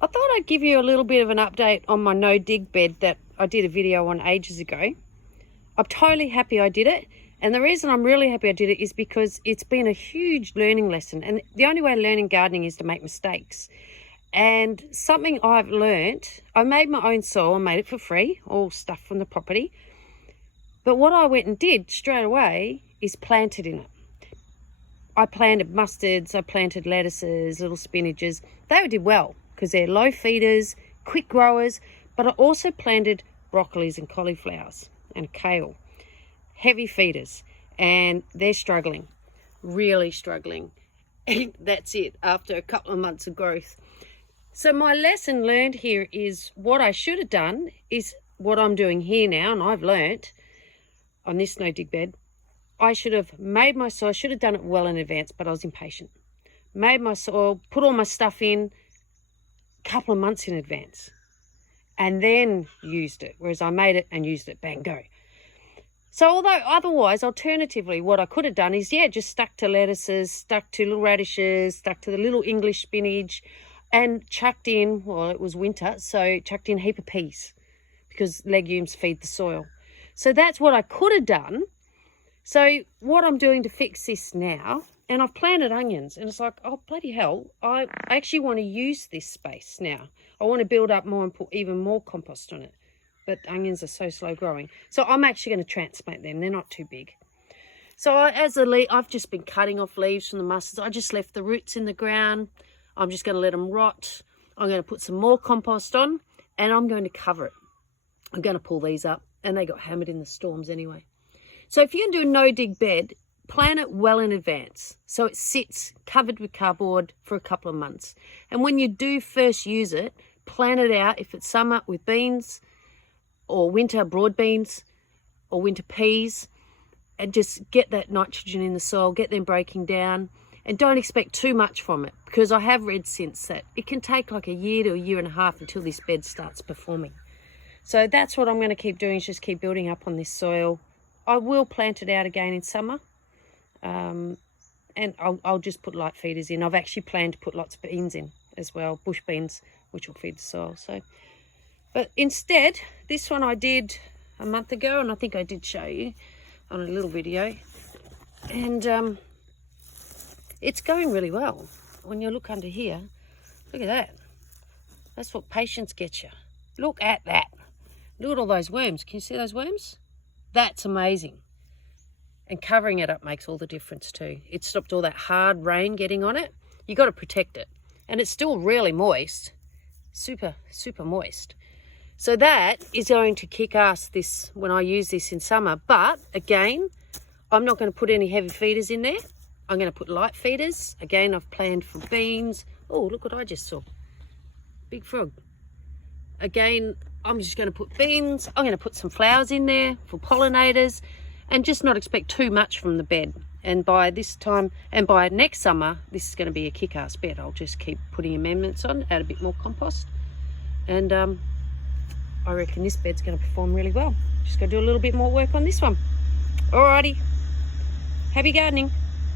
I thought I'd give you a little bit of an update on my no-dig bed that I did a video on ages ago. I'm totally happy I did it. And the reason I'm really happy I did it is because it's been a huge learning lesson. And the only way learning gardening is to make mistakes. And something I've learnt, I made my own soil and made it for free, all stuff from the property. But what I went and did straight away is planted in it. I planted mustards, I planted lettuces, little spinaches. They did well because they're low feeders, quick growers, but I also planted broccolis and cauliflowers and kale, heavy feeders, and they're struggling, really struggling. And that's it after a couple of months of growth. So my lesson learned here is what I should have done is what I'm doing here now, and I've learnt on this no-dig bed. I should have made my soil, I should have done it well in advance, but I was impatient. Made my soil, put all my stuff in a couple of months in advance, and then used it, whereas I made it and used it, bang, go. So although otherwise, alternatively, what I could have done is, just stuck to lettuces, stuck to little radishes, stuck to the little English spinach, and chucked in, well, it was winter, so chucked in a heap of peas because legumes feed the soil. So that's what I could have done. So what I'm doing to fix this now, and I've planted onions, and it's like, oh, bloody hell, I actually want to use this space now. I want to build up more and put even more compost on it. But onions are so slow growing. So I'm actually going to transplant them. They're not too big. So I've just been cutting off leaves from the mustards. I just left the roots in the ground. I'm just going to let them rot. I'm going to put some more compost on, and I'm going to cover it. I'm going to pull these up, and they got hammered in the storms anyway. So if you're going to do a no-dig bed, plan it well in advance so it sits covered with cardboard for a couple of months. And when you do first use it, plan it out if it's summer with beans or winter broad beans or winter peas, and just get that nitrogen in the soil, get them breaking down, and don't expect too much from it, because I have read since that it can take like a year to a year and a half until this bed starts performing. So that's what I'm going to keep doing, is just keep building up on this soil. I will plant it out again in summer, and I'll just put light feeders in. I've actually planned to put lots of beans in as well, bush beans, which will feed the soil. So, but instead, this one I did a month ago, and I think I did show you on a little video, and it's going really well. When you look under here, look at that. That's what patience gets you. Look at that. Look at all those worms. Can you see those worms? That's amazing. And covering it up makes all the difference too. It stopped all that hard rain getting on it. You got to protect it. And it's still really moist. Super, super moist. So that is going to kick ass this when I use this in summer. But again, I'm not going to put any heavy feeders in there. I'm going to put light feeders. Again, I've planned for beans. Oh, look what I just saw. Big frog. Again, I'm just going to put beans. I'm going to put some flowers in there for pollinators, and just not expect too much from the bed. And by this time, and by next summer, this is going to be a kick-ass bed. I'll just keep putting amendments on, add a bit more compost. And I reckon this bed's going to perform really well. Just got to do a little bit more work on this one. Alrighty. Happy gardening.